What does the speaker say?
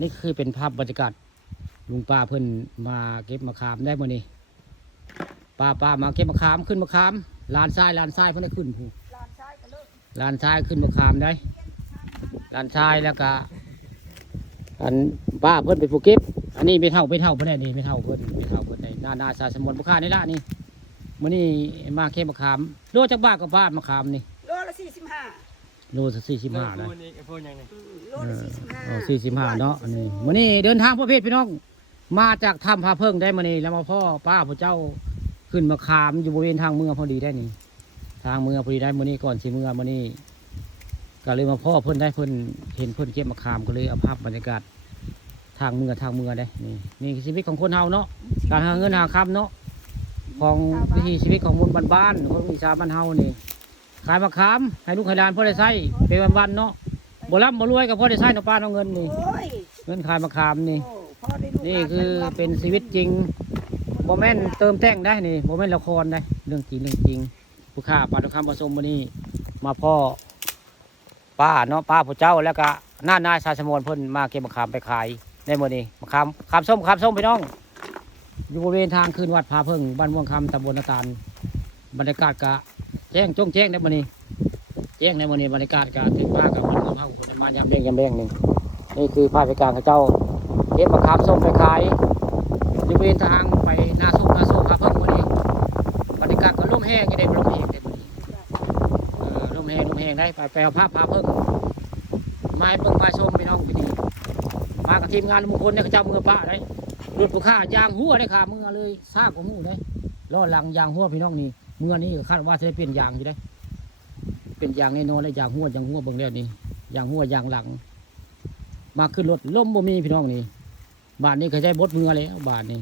นี่คือเป็นภาพบรรยากาศลุงป้าเพิ่นมาเก็บมะขามได้มื้อนี้ป้ามาเก็บมะขามขึ้นมะขามลานทรายเพิ่นได้ขึ้นผู้ลานทรายขึ้นมะขามได้ลานทรายแล้วก็อันป้าเพิ่นเป็นผู้เก็บอันนี้ไม่เท่าเพิ่นได้นี่ไม่เท่าเพิ่นได้นาสาสมนบุค่านี่ละนี่มื้อนี้มาเก็บมะขามโลจักบาทกับบ้านมะขามนี่โลละ45โลละ45นะโลละ45เนาะอันนี้มื้อนี้เดินทางประเภทพี่น้องมาจากถ้ำพาเพิ่งได้มื้อนี้แล้วมาพ่อป้าผู้เจ้าขึ้นมะขามอยู่บริเวณทางเมืองพอดีได้นี่ทางเมืองพอดีได้มื้อนี้ก่อนสิเมืองมื้อนี้ก็เลยมาพ่อเพิ่นได้เพิ่นเห็นเพิ่นเก็บมะขามก็เลยเอาภาพบรรยากาศทางเมืองได้นี่คือชีวิตของคนเฮาเนาะการหาเงินหาคำเนาะของวิถีชีวิตของคนบ้านๆคนอีสานบ้านเฮานี่ขายมะขามให้ลูกให้หลานพ่อได้ใช้เป็นวันๆเนาะบ่ร่ำบ่รวยกับพ่อได้ใช้เนาะป้าเนาะเงินนี่เงินขายมะขามนี่นี่คือเป็นชีวิตจริงโมเมนต์เติมแต่งได้นี่โมเมนต์ละครได้เรื่องจริงผู้ค้าปลาทุกคำผสมวันนี้มาพ่อป้าเนาะป้าผู้เจ้าแล้วก็นายชาสมวนเพิ่นมาเก็บมะขามไปขายในมื้อนี้มะขามส้มพี่น้องอยู่บริเวณทางขึ้นวัดพาเพิ่งบ้านม่วงคำตำบลนาตาลบรรยากาศกะแจ้งในมื้อนี้แจ้งในมื้อนี้บรรยากาศกะถึงป้ากับคนเฮาคนมายามแดงนี่คือภาพเหตุการณ์ของเจ้าเก็บมะขามส้มไปขายอยู่บริเวณทางไปนาส้มพาเพิ่งมื้อนี้บรรยากาศก็ร่มแห้งอยู่ได้ร่มแห้งได้มื้อนี้ร่มแห้งได้ไปเอาภาพพาเพิ่งไม้เพิ่งไม้ส้มพี่น้องที่นี่มากับทีมงานมงคลเนี่ยเขาเจ้ามือป้าได้รถผู้ค้ายางหัวได้ค่ะมือเลยซากของหมูได้ล้อหลังยางหัวพี่น้องนี่มือนี้ก็คาดว่าจะได้เปลี่ยนยางอยู่ได้เป็นยางแน่นอนเลยยางหัวเบิ่งแล้วนี่ยางหัวยางหลังมาขึ้นรถล้มบ่มีพี่น้องนี่บาทนี้เขาใช้บดมือเลยบาทนี้